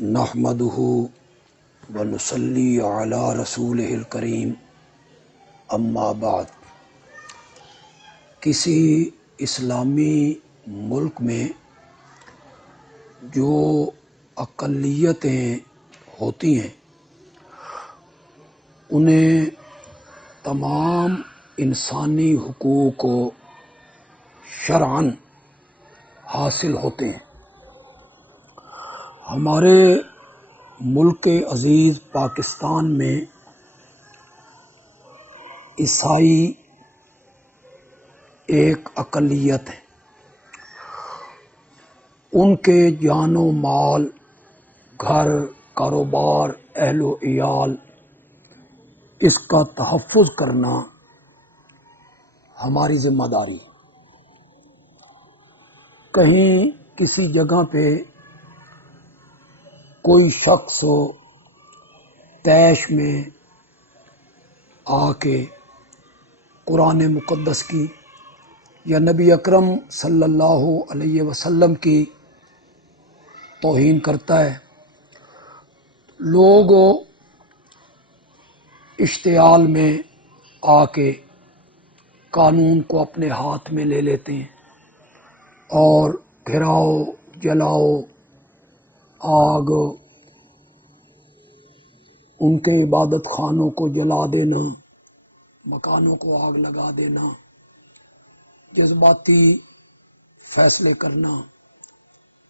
نحمدہ ونصلی علی رسولہ الکریم اما بعد۔ کسی اسلامی ملک میں جو اقلیتیں ہوتی ہیں انہیں تمام انسانی حقوق شرعاً حاصل ہوتے ہیں۔ ہمارے ملک عزیز پاکستان میں عیسائی ایک اقلیت ہے۔ ان کے جان و مال، گھر، کاروبار، اہل و عیال، اس کا تحفظ کرنا ہماری ذمہ داری ہے۔ کہیں کسی جگہ پہ کوئی شخص طیش میں آ کے قرآن مقدس کی یا نبی اکرم صلی اللہ علیہ وسلم کی توہین کرتا ہے، لوگ اشتعال میں آ کے قانون کو اپنے ہاتھ میں لے لیتے ہیں اور گھراؤ، جلاؤ، آگ، ان کے عبادت خانوں کو جلا دینا، مکانوں کو آگ لگا دینا، جذباتی فیصلے کرنا،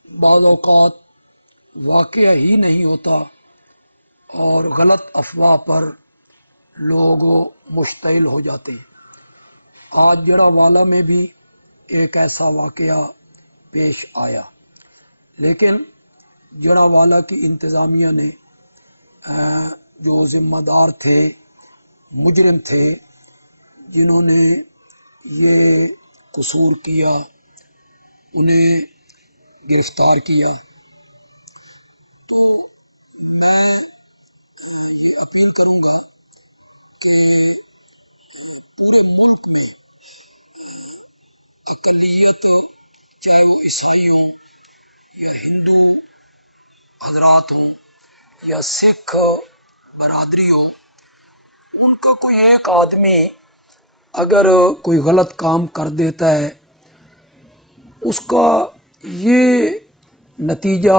بعض اوقات واقعہ ہی نہیں ہوتا اور غلط افواہ پر لوگ مشتعل ہو جاتے ہیں۔ آج جڑاوالا میں بھی ایک ایسا واقعہ پیش آیا، لیکن جڑاوالا کی انتظامیہ نے جو ذمہ دار تھے، مجرم تھے، جنہوں نے یہ قصور کیا، انہیں گرفتار کیا۔ تو میں یہ اپیل کروں گا کہ پورے ملک میں اقلیت، چاہے وہ عیسائی ہوں یا ہندو حضرات ہوں یا سکھ برادری ہو، ان کا کوئی ایک آدمی اگر کوئی غلط کام کر دیتا ہے، اس کا یہ نتیجہ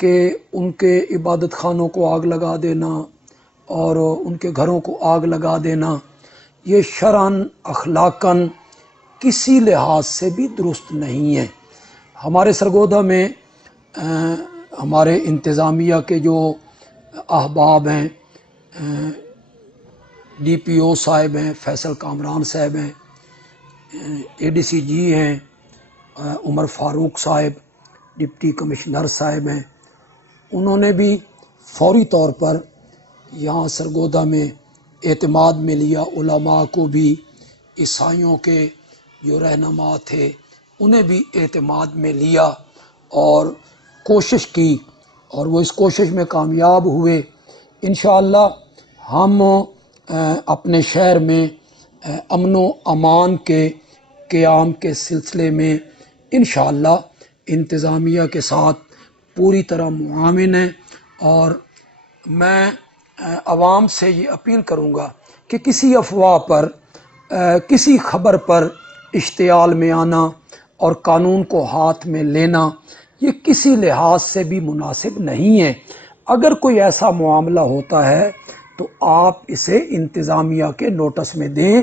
کہ ان کے عبادت خانوں کو آگ لگا دینا اور ان کے گھروں کو آگ لگا دینا، یہ شرعاً، اخلاقاً کسی لحاظ سے بھی درست نہیں ہے۔ ہمارے سرگودھا میں ہمارے انتظامیہ کے جو احباب ہیں، ڈی پی او صاحب ہیں، فیصل کامران صاحب ہیں، اے ڈی سی جی ہیں، عمر فاروق صاحب، ڈپٹی کمشنر صاحب ہیں، انہوں نے بھی فوری طور پر یہاں سرگودھا میں اعتماد میں لیا۔ علماء کو بھی، عیسائیوں کے جو رہنما تھے انہیں بھی اعتماد میں لیا اور کوشش کی، اور وہ اس کوشش میں کامیاب ہوئے۔ انشاءاللہ ہم اپنے شہر میں امن و امان کے قیام کے سلسلے میں انشاءاللہ انتظامیہ کے ساتھ پوری طرح معاون ہیں، اور میں عوام سے یہ اپیل کروں گا کہ کسی افواہ پر، کسی خبر پر اشتعال میں آنا اور قانون کو ہاتھ میں لینا یہ کسی لحاظ سے بھی مناسب نہیں ہے۔ اگر کوئی ایسا معاملہ ہوتا ہے تو آپ اسے انتظامیہ کے نوٹس میں دیں،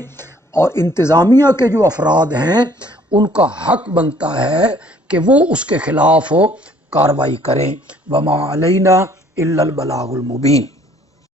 اور انتظامیہ کے جو افراد ہیں ان کا حق بنتا ہے کہ وہ اس کے خلاف کارروائی کریں۔ وما علینا الا البلاغ المبین۔